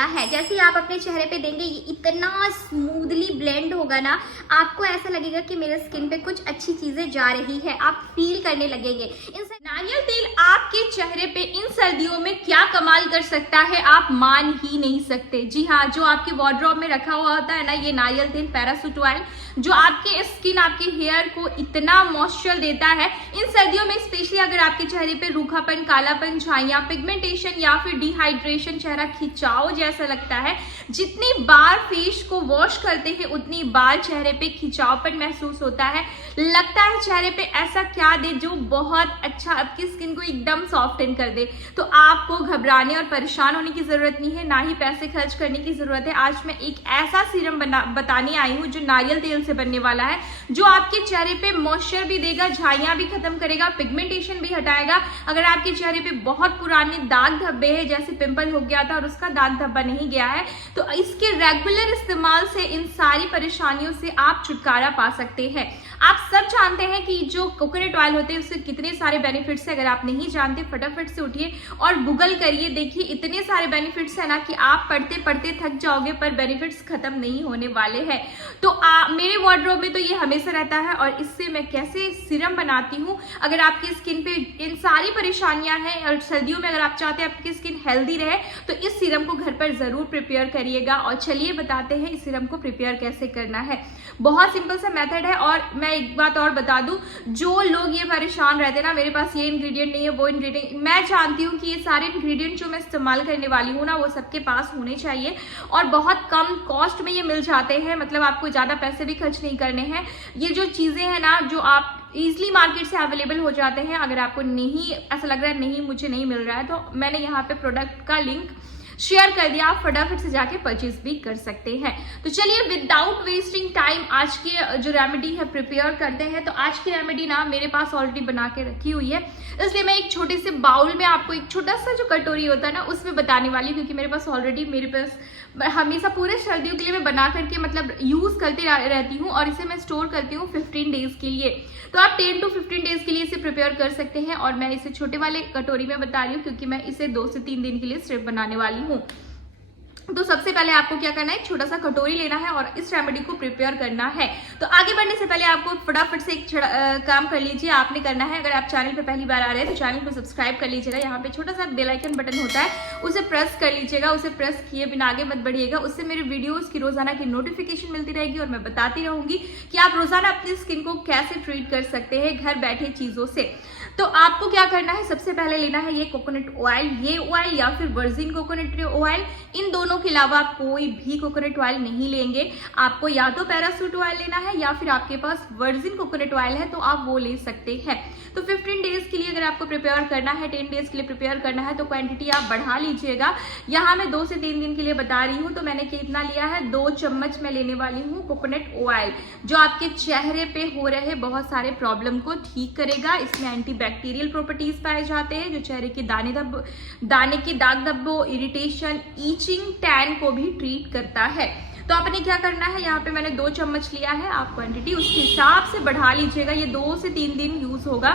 करना है। जैसे ही आप अपने चेहरे पे देंगे ये इतना स्मूथली ब्लेंड होगा ना, आपको ऐसा लगेगा कि मेरे स्किन पे कुछ अच्छी चीजें जा रही है, आप फील करने लगेंगे। नारियल तेल आपके चेहरे पे इन सर्दियों में क्या कमाल कर सकता है आप मान ही नहीं सकते। जी हाँ, जो आपके वार्डरोब में रखा हुआ होता है ना ये नारियल तेल, पैराशूट ऑयल, जो आपके स्किन, आपके हेयर को इतना मॉइस्चर देता है इन सर्दियों में। स्पेशली अगर आपके चेहरे पे रूखापन, कालापन, छाइयां, पिगमेंटेशन या फिर डिहाइड्रेशन, चेहरा खिंचाव जैसा लगता है, जितनी बार फेस को वॉश करते हैं उतनी बार चेहरे पे खिंचावपन महसूस होता है। लगता है चेहरे पे ऐसा क्या दे जो बहुत अच्छा आपकी स्किन को एकदम सॉफ्टन कर दे। तो आपको घबराने और परेशान होने की जरूरत नहीं है, ना ही पैसे खर्च करने की जरूरत है। आज मैं एक ऐसा सीरम बताने आई हूँ जो नारियल तेल से बनने वाला है, जो आपके चेहरे पे मॉइस्चर भी देगा, झाइयां भी खत्म करेगा, पिगमेंटेशन भी हटाएगा। अगर आपके चेहरे पे बहुत पुराने दाग धब्बे हैं, जैसे पिंपल हो गया था और उसका दाग धब्बा नहीं गया है, तो इसके रेगुलर इस्तेमाल से इन सारी परेशानियों से आप छुटकारा पा सकते हैं। आप सब जानते हैं कि जो कोकोनट ऑयल होते हैं उससे कितने सारे बेनिफिट्स है। अगर आप नहीं जानते फटाफट से उठिए और गूगल करिए, देखिए इतने सारे बेनिफिट्स है ना कि आप पढ़ते पढ़ते थक जाओगे, पर बेनिफिट्स खत्म नहीं होने वाले हैं। तो मेरे वार्डरोब में तो ये हमेशा रहता है। और इससे मैं कैसे सीरम बनाती हूँ, अगर आपकी स्किन पे इन सारी परेशानियां हैं और सर्दियों में अगर आप चाहते हैं आपकी स्किन हेल्दी रहे, तो इस सीरम को घर पर जरूर प्रिपेयर करिएगा। और चलिए बताते हैं इस सीरम को प्रिपेयर कैसे करना है। बहुत सिंपल सा मेथड है। और मैं एक बात और बता दूं, जो लोग ये परेशान रहते हैं ना मेरे पास ये इंग्रेडिएंट नहीं है, वो इंग्रेडिएंट, मैं चाहती हूँ कि ये सारे इंग्रेडिएंट जो मैं इस्तेमाल करने वाली हूँ ना वो सबके पास होने चाहिए और बहुत कम कॉस्ट में ये मिल जाते हैं। मतलब आपको ज्यादा पैसे भी खर्च नहीं करने हैं। ये जो चीजें हैं ना जो आप इजिली मार्केट से अवेलेबल हो जाते हैं। अगर आपको नहीं ऐसा लग रहा है नहीं मुझे नहीं मिल रहा है, तो मैंने यहाँ पे प्रोडक्ट का लिंक शेयर कर दिया, आप फटाफट से जाके परचेज भी कर सकते हैं। तो चलिए विदाउट वेस्टिंग टाइम आज की जो रेमेडी है प्रिपेयर करते हैं। तो आज की रेमेडी ना मेरे पास ऑलरेडी बना के रखी हुई है, इसलिए मैं एक छोटे से बाउल में आपको एक छोटा सा जो कटोरी होता है ना उसमें बताने वाली हूँ, क्योंकि मेरे पास ऑलरेडी हमेशा पूरे सर्दियों के लिए मैं बना करके मतलब यूज करती रहती हूँ और इसे मैं स्टोर करती हूँ 15 डेज के लिए। तो आप 10 to 15 डेज के लिए इसे प्रिपेयर कर सकते हैं। और मैं इसे छोटे वाले कटोरी में बता रही हूँ क्योंकि मैं इसे 2 से 3 दिन के लिए सिर्फ बनाने वाली हूँ। तो सबसे पहले आपको क्या करना है, छोटा सा कटोरी लेना है और इस रेमेडी को प्रिपेयर करना है। तो आगे बढ़ने से पहले आपको फटाफट से एक काम कर लीजिए। आपने करना है, अगर आप चैनल पे पहली बार आ रहे हैं तो चैनल को सब्सक्राइब कर लीजिएगा। यहाँ पे छोटा सा बेल आइकन बटन होता है, उसे प्रेस कर लीजिएगा। उसे प्रेस किए बिना आगे मत बढ़िएगा, उससे मेरे वीडियोज की रोजाना की नोटिफिकेशन मिलती रहेगी और मैं बताती रहूंगी कि आप रोजाना अपनी स्किन को कैसे ट्रीट कर सकते हैं घर बैठे चीजों से। तो आपको क्या करना है, सबसे पहले लेना है ये कोकोनट ऑयल। ये ऑयल या फिर वर्जिन कोकोनट ऑयल, इन दोनों के अलावा आप कोई भी कोकोनट ऑयल नहीं लेंगे। आपको या तो पैराशूट ऑयल लेना है या फिर आपके पास वर्जिन कोकोनट ऑयल है तो आप वो ले सकते हैं। तो 15 डेज के लिए अगर आपको प्रिपेयर करना है, 10 डेज के लिए प्रिपेयर करना है तो क्वांटिटी आप बढ़ा लीजिएगा। यहाँ मैं 2 से 3 दिन के लिए बता रही हूँ, तो मैंने कितना लिया है, 2 चम्मच मैं लेने वाली हूँ कोकोनट ऑयल, जो आपके चेहरे पे हो रहे बहुत सारे प्रॉब्लम को ठीक करेगा। इसमें एंटीबैक्टीरियल प्रॉपर्टीज पाए जाते हैं जो चेहरे के दाने के दाग धब्बों, इरिटेशन, ईचिंग, टैन को भी ट्रीट करता है। तो आपने क्या करना है, यहाँ पे मैंने 2 चम्मच लिया है, आप क्वांटिटी उसके हिसाब से बढ़ा लीजिएगा। ये 2 से 3 दिन यूज होगा।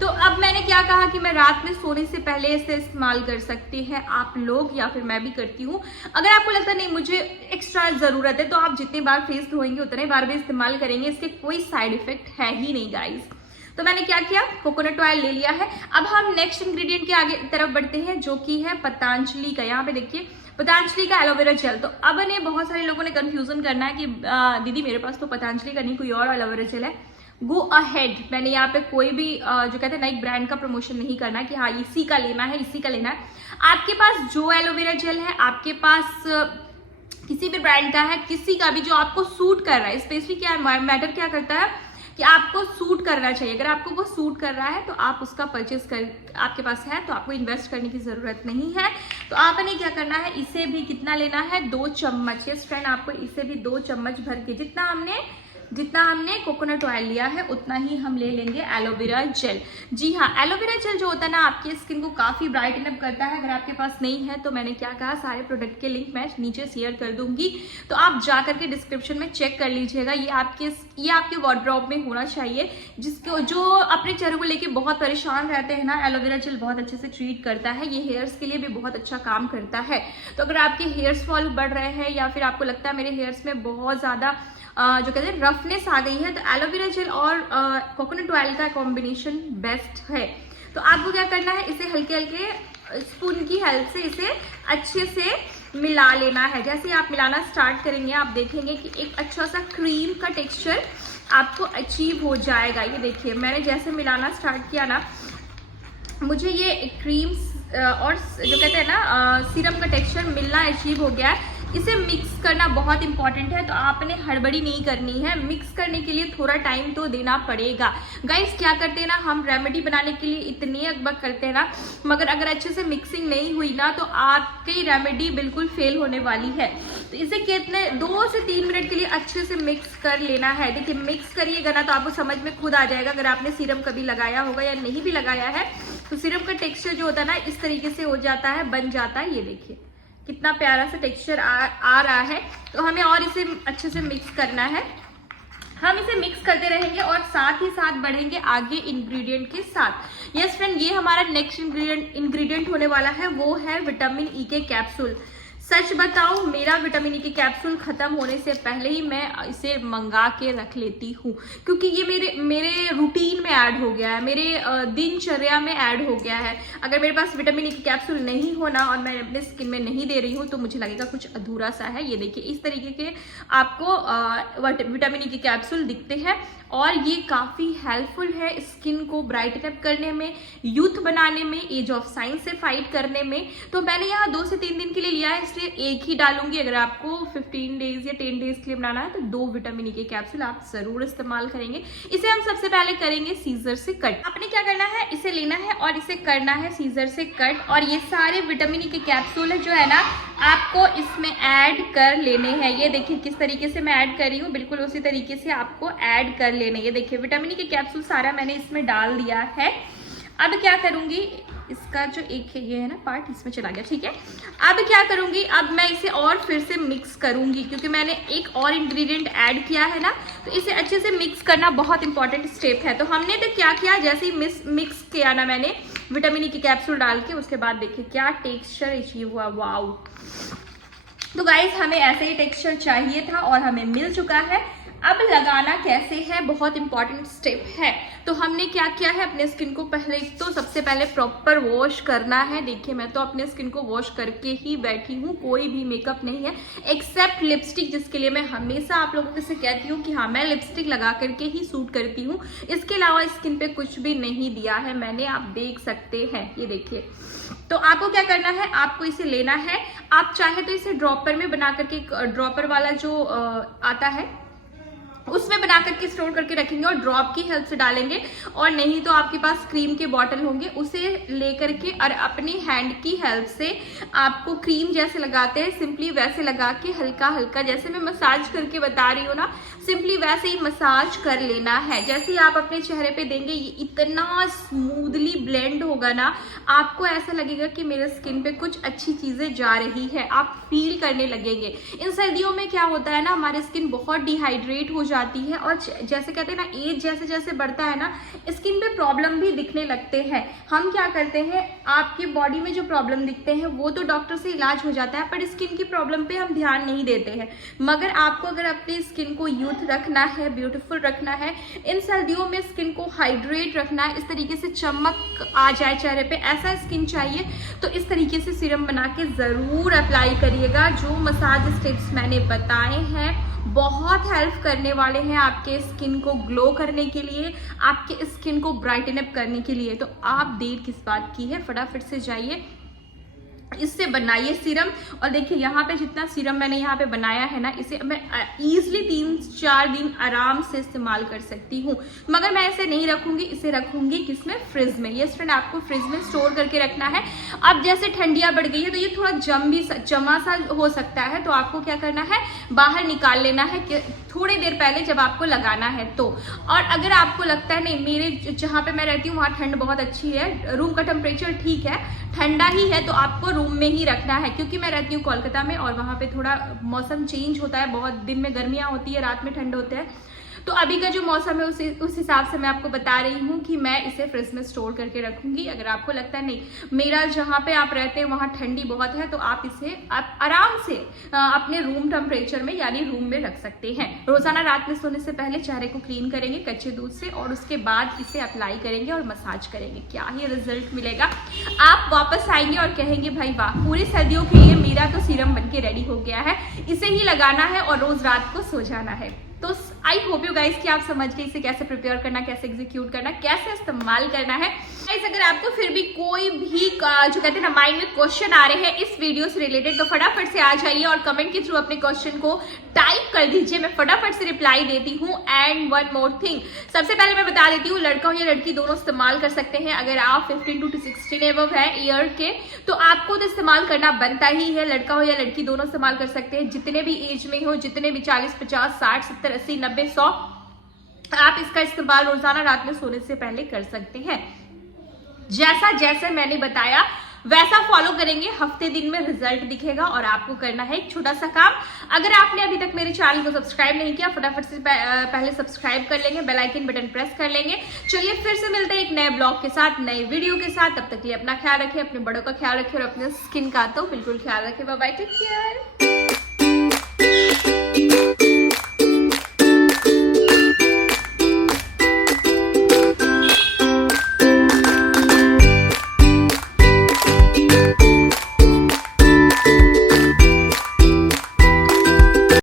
तो अब मैंने क्या कहा कि मैं रात में सोने से पहले इसे इस्तेमाल कर सकते हैं आप लोग, या फिर मैं भी करती हूँ। अगर आपको लगता नहीं मुझे एक्स्ट्रा जरूरत है तो आप जितने बार फेस धोएंगे उतने बार भी इस्तेमाल करेंगे, इसके कोई साइड इफेक्ट है ही नहीं गाइस। तो मैंने क्या किया, कोकोनट ऑयल ले लिया है। अब हम नेक्स्ट इंग्रेडिएंट के आगे तरफ बढ़ते हैं जो कि है पतंजलि का। यहाँ पे देखिए पतंजलि का एलोवेरा जेल। तो अब ने बहुत सारे लोगों ने कंफ्यूजन करना है कि दीदी मेरे पास तो पतंजलि का नहीं कोई और एलोवेरा जेल है। गो अहेड, मैंने यहाँ पे कोई भी जो कहते हैं ना एक ब्रांड का प्रमोशन नहीं करना कि हाँ इसी का लेना है, इसी का लेना है। आपके पास जो एलोवेरा जेल है, आपके पास किसी भी ब्रांड का है, किसी का भी जो आपको सूट कर रहा है, स्पेशली क्या मैटर क्या करता है कि आपको सूट करना चाहिए। अगर आपको वो सूट कर रहा है तो आप उसका परचेज कर, आपके पास है तो आपको इन्वेस्ट करने की जरूरत नहीं है। तो आपने क्या करना है, इसे भी कितना लेना है, 2 चम्मच। यस फ्रेंड, आपको इसे भी 2 चम्मच भर के, जितना हमने जितना हमने कोकोनट ऑयल लिया है उतना ही हम ले लेंगे एलोवेरा जेल। जी हाँ, एलोवेरा जेल जो होता है ना आपकी स्किन को काफ़ी ब्राइटन अप करता है। अगर आपके पास नहीं है तो मैंने क्या कहा, सारे प्रोडक्ट के लिंक मैं नीचे शेयर कर दूंगी, तो आप जा करके डिस्क्रिप्शन में चेक कर लीजिएगा। ये आपके वार्डरोब में होना चाहिए। जिसको जो अपने चेहरे को लेके बहुत परेशान रहते हैं ना, एलोवेरा जेल बहुत अच्छे से ट्रीट करता है। ये हेयर्स के लिए भी बहुत अच्छा काम करता है। तो अगर आपके हेयर्स फॉल बढ़ रहे हैं या फिर आपको लगता है मेरे हेयर्स में बहुत ज़्यादा जो कहते हैं रफनेस आ गई है, तो एलोवेरा जेल और कोकोनट ऑयल का कॉम्बिनेशन बेस्ट है। तो आपको क्या करना है, इसे हल्के हल्के स्पून की हेल्प से इसे अच्छे से मिला लेना है। जैसे आप मिलाना स्टार्ट करेंगे आप देखेंगे कि एक अच्छा सा क्रीम का टेक्सचर आपको अचीव हो जाएगा। ये देखिए मैंने जैसे मिलाना स्टार्ट किया ना, मुझे ये क्रीम और जो कहते हैं ना सीरम का टेक्सचर मिलना अचीव हो गया है। इसे मिक्स करना बहुत इंपॉर्टेंट है, तो आपने हड़बड़ी नहीं करनी है। मिक्स करने के लिए थोड़ा टाइम तो देना पड़ेगा। गाइस क्या करते हैं ना, हम रेमेडी बनाने के लिए इतनी अकबक करते हैं ना, मगर अगर अच्छे से मिक्सिंग नहीं हुई ना तो आपकी रेमेडी बिल्कुल फेल होने वाली है। तो इसे कितने 2 से 3 मिनट के लिए अच्छे से मिक्स कर लेना है। देखिए मिक्स करिएगा ना तो आपको समझ में खुद आ जाएगा। अगर आपने सीरम कभी लगाया होगा या नहीं भी लगाया है तो सीरम का टेक्सचर जो होता है ना इस तरीके से हो जाता है, बन जाता है। ये देखिए कितना प्यारा सा टेक्सचर आ रहा है। तो हमें और इसे अच्छे से मिक्स करना है। हम इसे मिक्स करते रहेंगे और साथ ही साथ बढ़ेंगे आगे इंग्रेडिएंट के साथ। यस फ्रेंड, ये हमारा नेक्स्ट इंग्रेडिएंट होने वाला है, वो है विटामिन ई के कैप्सूल। सच बताऊं, मेरा विटामिन ई के कैप्सूल खत्म होने से पहले ही मैं इसे मंगा के रख लेती हूँ, क्योंकि ये मेरे रूटीन में ऐड हो गया है, मेरे दिनचर्या में ऐड हो गया है। अगर मेरे पास विटामिन ई के कैप्सूल नहीं होना और मैं अपने स्किन में नहीं दे रही हूँ तो मुझे लगेगा कुछ अधूरा सा है। ये देखिए इस तरीके के आपको विटामिन ई के कैप्सूल दिखते हैं और ये काफ़ी हेल्पफुल है स्किन को ब्राइटन अप करने में, यूथ बनाने में, एज ऑफ साइंस से फाइट करने में। तो मैंने यहाँ 2 से 3 दिन के लिए लिया है, इसलिए एक ही डालूंगी। अगर आपको 15 डेज या 10 डेज के लिए बनाना है तो 2 विटामिन ई के कैप्सूल आप जरूर इस्तेमाल करेंगे। इसे हम सबसे पहले करेंगे सीजर से कट। आपने क्या करना है, इसे लेना है और इसे करना है सीजर से कट। और ये सारे विटामिन ई के कैप्सूल है जो है ना आपको इसमें ऐड कर लेने हैं। ये देखिए किस तरीके से मैं ऐड कर रही हूँ, बिल्कुल उसी तरीके से आपको ऐड कर लेने। ये देखिए विटामिन ई के कैप्सूल सारा मैंने इसमें डाल दिया है। अब क्या करूंगी, इसका जो एक ये है ना पार्ट इसमें चला गया, ठीक है। अब क्या करूंगी, अब मैं इसे और फिर से मिक्स करूंगी, क्योंकि मैंने एक और इंग्रेडिएंट ऐड किया है ना, तो इसे अच्छे से मिक्स करना बहुत इंपॉर्टेंट स्टेप है। तो हमने तो क्या किया, जैसे ही मिक्स किया ना मैंने विटामिन ई के कैप्सूल डाल के, उसके बाद देखिए क्या टेक्सचर अचीव हुआ, वाओ। तो गाइस हमें ऐसे ही टेक्सचर चाहिए था और हमें मिल चुका है। अब लगाना कैसे है, बहुत इंपॉर्टेंट स्टेप है। तो हमने क्या किया है, अपने स्किन को सबसे पहले प्रॉपर वॉश करना है। देखिए मैं तो अपने स्किन को वॉश करके ही बैठी हूँ, कोई भी मेकअप नहीं है एक्सेप्ट लिपस्टिक, जिसके लिए मैं हमेशा आप लोगों से कहती हूँ कि हाँ मैं लिपस्टिक लगा करके ही सूट करती हूँ। इसके अलावा स्किन पे कुछ भी नहीं दिया है मैंने, आप देख सकते हैं। ये देखिए, तो आपको क्या करना है, आपको इसे लेना है। आप चाहे तो इसे ड्रॉपर में बना करके, ड्रॉपर वाला जो आता है उसमें बना करके स्टोर करके रखेंगे और ड्रॉप की हेल्प से डालेंगे, और नहीं तो आपके पास क्रीम के बॉटल होंगे, उसे लेकर के और अपनी हैंड की हेल्प से आपको क्रीम जैसे लगाते हैं सिंपली वैसे लगा के हल्का हल्का, जैसे मैं मसाज करके बता रही हूँ ना, सिंपली वैसे ही मसाज कर लेना है। जैसे ही आप अपने चेहरे पे देंगे ये इतना स्मूथली ब्लेंड होगा ना, आपको ऐसा लगेगा कि मेरे स्किन पे कुछ अच्छी चीजें जा रही है, आप फील करने लगेंगे। इन सर्दियों में क्या होता है ना, हमारी स्किन बहुत डिहाइड्रेट हो जाती है और जैसे कहते हैं ना एज जैसे जैसे बढ़ता है ना, स्किन पे प्रॉब्लम भी दिखने लगते हैं। हम क्या करते हैं, आपकी बॉडी में जो प्रॉब्लम दिखते हैं वो तो डॉक्टर से इलाज हो जाता है, पर स्किन की प्रॉब्लम पे हम ध्यान नहीं देते हैं। मगर आपको अगर अपनी स्किन को यूथ रखना है, ब्यूटीफुल रखना है, इन सर्दियों में स्किन को हाइड्रेट रखना है, इस तरीके से चमक आ जाए चेहरे पे, ऐसा स्किन चाहिए, तो इस तरीके से सीरम बना के जरूर अप्लाई करिएगा। जो मसाज स्टेप्स मैंने बताए हैं बहुत हेल्प करने वाले हैं आपके स्किन को ग्लो करने के लिए, आपके स्किन को ब्राइटन अप करने के लिए। तो आप देर किस बात की है, फटाफट से जाइए इससे बनाइए सीरम। और देखिए यहाँ पे जितना सीरम मैंने यहाँ पे बनाया है ना, इसे मैं इजीली 3-4 दिन आराम से इस्तेमाल कर सकती हूँ। मगर मैं इसे नहीं रखूंगी, इसे रखूंगी किसमें, फ्रिज में। ये फ्रेंड आपको फ्रिज में स्टोर करके रखना है। अब जैसे ठंडियाँ बढ़ गई है तो ये थोड़ा जमा सा हो सकता है, तो आपको क्या करना है, बाहर निकाल लेना है थोड़ी देर पहले जब आपको लगाना है तो। और अगर आपको लगता है नहीं मेरे जहाँ पे मैं रहती हूँ वहाँ ठंड बहुत अच्छी है, रूम का टेम्परेचर ठीक है, ठंडा ही है, तो आपको रूम में ही रखना है। क्योंकि मैं रहती हूँ कोलकाता में और वहाँ पे थोड़ा मौसम चेंज होता है, बहुत दिन में गर्मियाँ होती है, रात में ठंड होते हैं। तो अभी का जो मौसम है उस हिसाब से मैं आपको बता रही हूँ कि मैं इसे फ्रिज में स्टोर करके रखूंगी। अगर आपको लगता है नहीं मेरा जहाँ पे आप रहते हैं वहाँ ठंडी बहुत है, तो आप इसे आप आराम से अपने रूम टेम्परेचर में यानी रूम में रख सकते हैं। रोजाना रात में सोने से पहले चेहरे को क्लीन करेंगे कच्चे दूध से और उसके बाद इसे अप्लाई करेंगे और मसाज करेंगे। क्या ही रिजल्ट मिलेगा, आप वापस आएंगे और कहेंगे भाई वाह, पूरी सर्दियों के लिए मेरा तो सीरम बनके रेडी हो गया है, इसे ही लगाना है और रोज रात को सो जाना है। तो आई होप यू गाइस कि आप समझ गए इसे कैसे प्रिपेयर करना, कैसे एग्जीक्यूट करना, कैसे इस्तेमाल करना है। गाइस अगर आपको फिर भी कोई भी जो कहते हैं ना माइंड में क्वेश्चन आ रहे हैं इस वीडियो से रिलेटेड, तो फटाफट से आ जाइए और कमेंट के थ्रू अपने क्वेश्चन को टाइप कर दीजिए, मैं फटाफट से रिप्लाई देती हूँ। एंड वन मोर थिंग, सबसे पहले मैं बता देती हूँ लड़का हो या लड़की दोनों इस्तेमाल कर सकते हैं। अगर आप 15 to 16 एबव है ईयर के तो आपको तो इस्तेमाल करना बनता ही है, लड़का हो या लड़की दोनों इस्तेमाल कर सकते हैं। जितने भी एज में हो, जितने भी 40, 50, 60, 70, 80, 90, 100 आप इसका इस्तेमाल रोजाना रात में सोने से पहले कर सकते हैं। जैसा जैसे मैंने बताया वैसा फॉलो करेंगे, हफ्ते दिन में रिजल्ट दिखेगा। और आपको करना है एक छोटा सा काम, अगर आपने अभी तक मेरे चैनल को सब्सक्राइब नहीं किया फटाफट से पहले सब्सक्राइब कर लेंगे, बेल आइकन बटन प्रेस कर लेंगे। चलिए फिर से मिलते हैं एक नए ब्लॉग के साथ, नए वीडियो के साथ। तब तक के लिए अपना ख्याल रखें, अपने बड़ों का ख्याल रखें और अपने स्किन का तो बिल्कुल ख्याल रखें। Bye bye, take care.